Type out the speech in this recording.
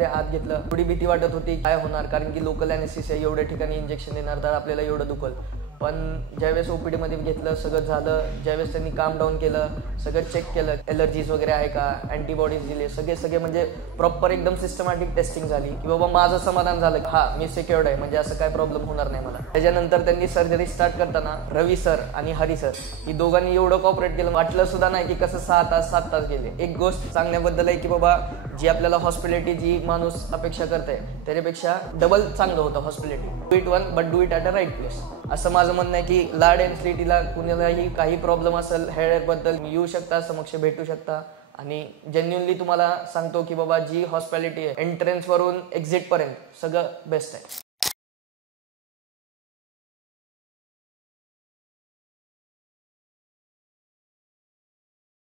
मध्ये आत घेतलं. थोडी भीती वाटत होती काय होणार, कारण की लोकल अॅनेस्थेसिया, एवढ्या ठिकाणी इंजेक्शन देणार तर आपल्याला एवढं दुखल. पण ज्यावेळेस ओपीडी मध्ये घेतलं, सगळं झालं. ज्यावेळेस त्यांनी काम डाऊन केलं, सगळं चेक केलं, एलर्जीज वगैरे आहे का, अँटीबॉडीज दिले, सगळे म्हणजे प्रॉपर एकदम सिस्टमॅटिक टेस्टिंग झाली की बाबा माझं समाधान झालं, हा मी सिक्युअर्ड आहे, म्हणजे असं काय प्रॉब्लेम होणार नाही मला. त्याच्यानंतर त्यांनी सर्जरी स्टार्ट करताना रवी सर आणि हरी सर ही दोघांनी एवढं कॉपरेट केलं, वाटलं सुद्धा नाही की कसं 7 तास गेले. एक गोष्ट सांगण्याबद्दल आहे की बाबा जी आपल्याला हॉस्पिटॅलिटी जी माणूस अपेक्षा करते त्याच्यापेक्षा डबल चांगलं होतं hospitality. Do it one but do it at a right place, असं माझं म्हणणं आहे की लाड अँड सिटीला कुणालाही काही प्रॉब्लेम असेल हेअरबद्दल येऊ शकता, समक्ष भेटू शकता. आणि जेन्युअनली तुम्हाला सांगतो की बाबा जी हॉस्पिटॅलिटी आहे एंट्रन्स वरून एक्झिट पर्यंत सगळं बेस्ट आहे.